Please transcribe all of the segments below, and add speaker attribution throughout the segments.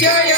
Speaker 1: Yeah, yeah.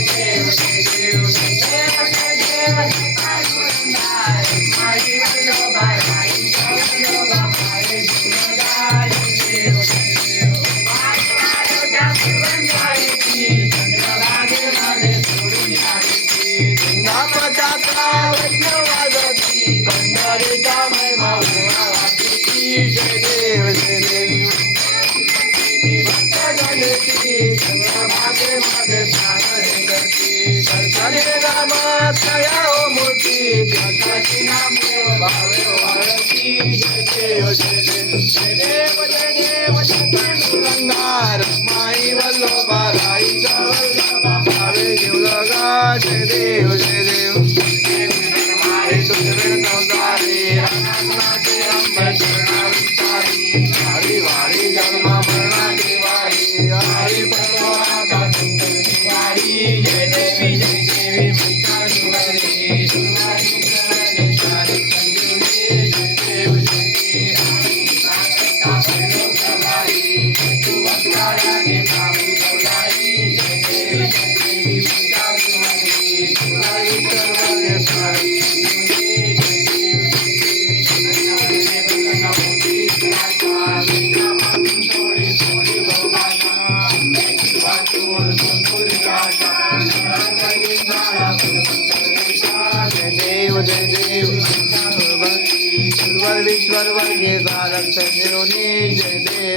Speaker 1: yaşasın seni.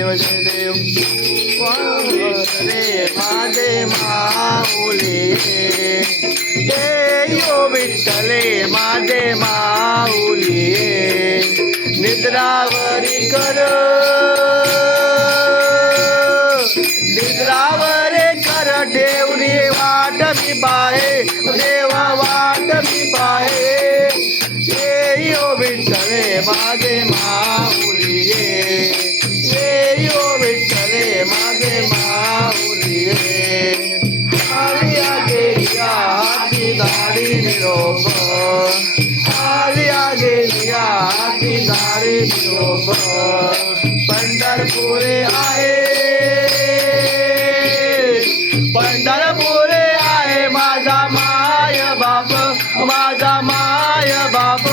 Speaker 1: દેવ જય દેવ રે માદે માઉલે એ નિદ્રાવરી કરો. दाढी पंढरपुरे आहे. पंढरपुरे आहे माझा माय बाप माझा माय बाप.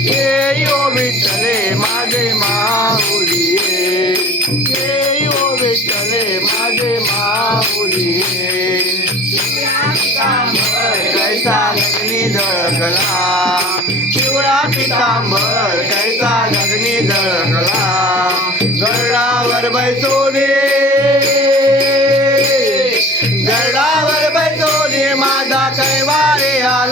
Speaker 1: ये यो विठ्ठले माझे माऊली ये. यो विठ्ठले माझे माऊली कैसा लग्नी झळकला. पिवळा पितांबर कैसा झळकला गरडावर बैसोने. गरडावर बैसोने माझा कैवारे आला.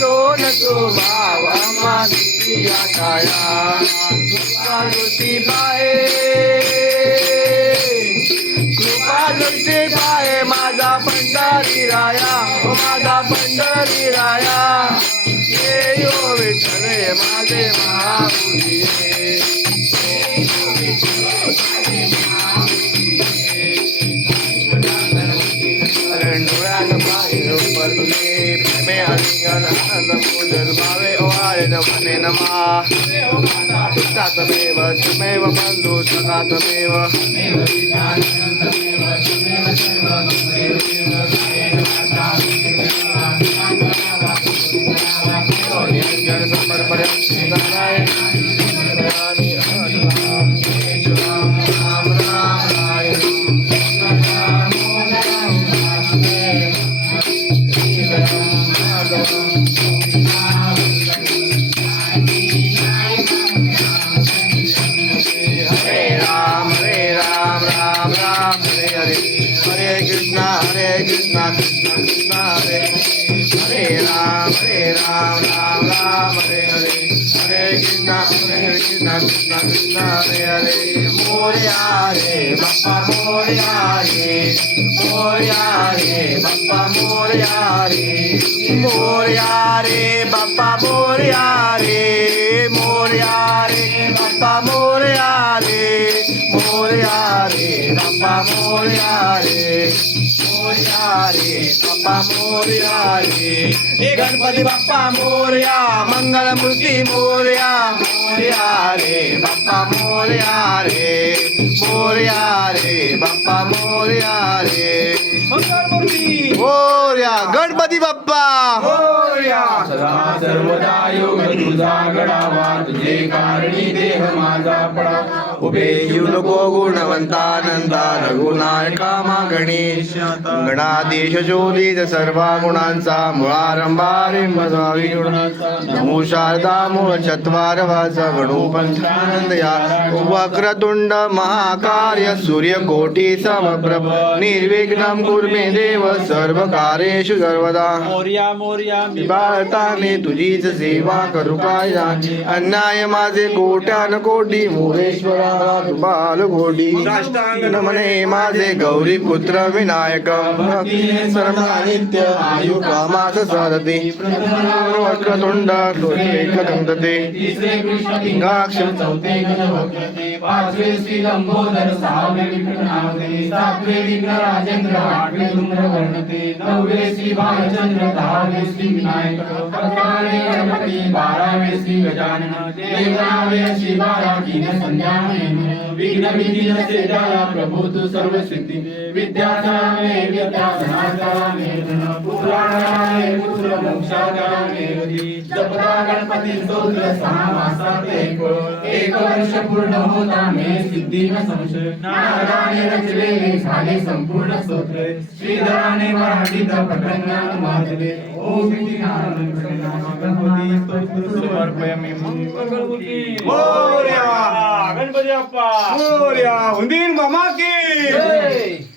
Speaker 1: दोन नित्य तो भावा अम्मा नित्य काया कृपा दृष्टी पाहे कृपा माझा पंढरी राया. माझा पंढरी राया. ये यो विठ्ठले माझे महापुरी ओवाळे नमः। नमा पितातमेव त्वमेव बंधु मोरया रे मोरया रे बाप्पा मोरया रे. मोरया रे बाप्पा मोरया रे. मोरया रे बाप्पा मोरया रे. मोरया रे बाप्पा मोरया रे. मोरया रे बाप्पा मोरया रे. हे गणपती बाप्पा मोरया मंगलमूर्ती मोरया. मोरया रे बाप्पा मोरया रे. मोरया रे बाप्पा मोरया रे मोरया गणपती बाप्पा.
Speaker 2: मोरया.
Speaker 3: सदा सर्वदा योग तुझा गडावा. तुझे कारणी देह माझा पडा.
Speaker 1: उभे येऊ नको गुणवंतानंदा. रघुनायका मा गणेश. गणाधीश शोधित सर्व गुणांचा मुळारंभा रिंबधावी नमो शारदा मूळ चत्वार वाचा गणू पंचानंद या वक्रतुंड महाकार्य सूर्यकोटी समप्रभ. निर्विघ्नं कुर्मे देव सर्व कार्येषु सर्वदा.
Speaker 2: मोरया मोरया
Speaker 1: तुझीच सेवा करू काय अन्याय माझे कोट्यान कोटी मोरेश्वरा. बाल नमने माझे गौरी पुत्र विनायक. नित्य आयु कामास साधते वक्रतुंड एकदंतते.
Speaker 3: चौथे पाचवे श्री लंबोदर सहावे सातवे विघ्न राजेंद्र आठवे धूम्र वर्णते नववे श्री भालचंद्र दहावे श्री विनायक. अकरावे गणपती बारावे श्री गजानन. तेरावे श्री बारा तीन Nara विघ्न विघ्न सेजाया प्रभू तू सर्व सिद्धी विद्याचारावे विद्याधनाचारावे धन पुराणावे पुत्र मोक्षाचारावे गती जपता गणपती स्तोत्र सहा मासात एक एक वर्ष पूर्ण होता मे सिद्धी न संशय नारदाने रचलेले झाले संपूर्ण स्तोत्र श्रीधराने मराठीत पठण्यात माजले ओम श्री नारायण गणपती स्तोत्र समर्पयामि
Speaker 2: मंगळमूर्ती
Speaker 1: मोरया.
Speaker 2: गणपती अप्पा
Speaker 1: Glória! Unir mamaki! Hey!